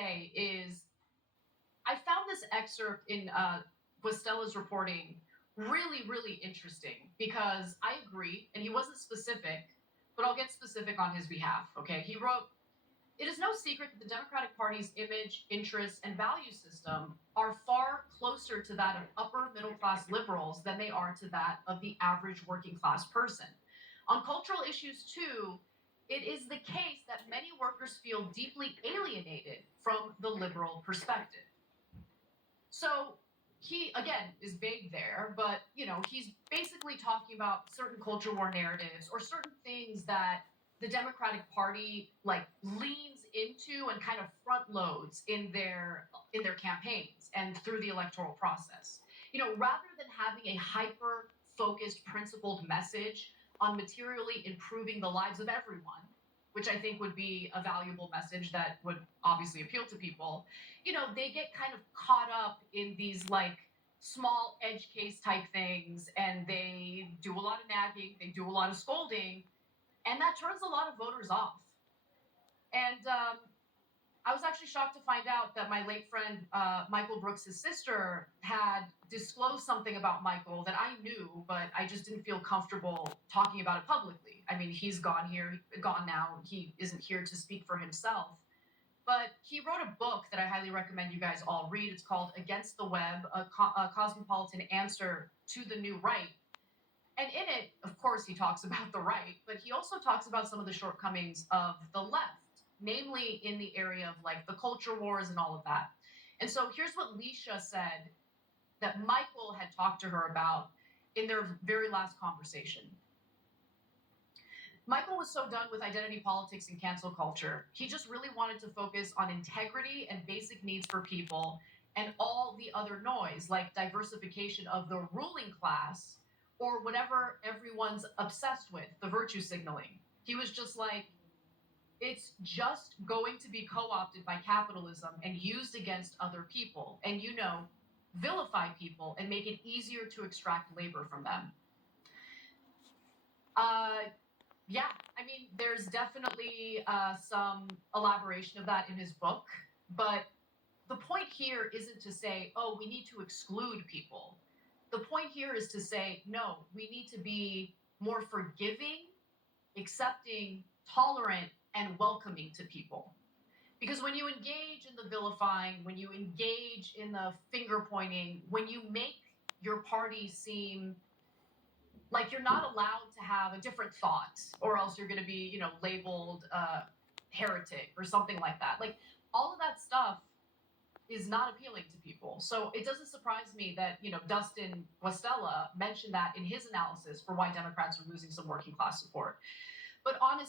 say is I found this excerpt in Guastella's reporting really, really interesting because I agree, and he wasn't specific, but I'll get specific on his behalf. Okay. He wrote, it is no secret that the Democratic Party's image, interests, and value system are far closer to that of upper middle class liberals than they are to that of the average working class person. On cultural issues, too, it is the case that many workers feel deeply alienated from the liberal perspective. So he, again, is vague there, but, he's basically talking about certain culture war narratives or certain things that the Democratic Party leans into and kind of front loads in their campaigns and through the electoral process. Rather than having a hyper focused, principled message on materially improving the lives of everyone, which I think would be a valuable message that would obviously appeal to people, they get kind of caught up in these small edge case type things, and they do a lot of nagging, they do a lot of scolding, and that turns a lot of voters off. And I was actually shocked to find out that my late friend, Michael Brooks' sister, had disclosed something about Michael that I knew, but I just didn't feel comfortable talking about it publicly. I mean, he's gone now. He isn't here to speak for himself. But he wrote a book that I highly recommend you guys all read. It's called Against the Web, a cosmopolitan answer to the new right. And in it, of course, he talks about the right, but he also talks about some of the shortcomings of the left, namely in the area of the culture wars and all of that. And so here's what Leisha said that Michael had talked to her about in their very last conversation. Michael was so done with identity politics and cancel culture. He just really wanted to focus on integrity and basic needs for people and all the other noise, like diversification of the ruling class or whatever everyone's obsessed with, the virtue signaling. He was just like, it's just going to be co-opted by capitalism and used against other people and, vilify people and make it easier to extract labor from them. Yeah, I mean, there's definitely some elaboration of that in his book, but the point here isn't to say, oh, we need to exclude people. The point here is to say, no, we need to be more forgiving, accepting, tolerant, and welcoming to people. Because when you engage in the vilifying, when you engage in the finger pointing, when you make your party seem like you're not allowed to have a different thought, or else you're going to be, labeled heretic or something like that. All of that stuff is not appealing to people. So it doesn't surprise me that, Dustin Guastella mentioned that in his analysis for why Democrats are losing some working class support. But honestly,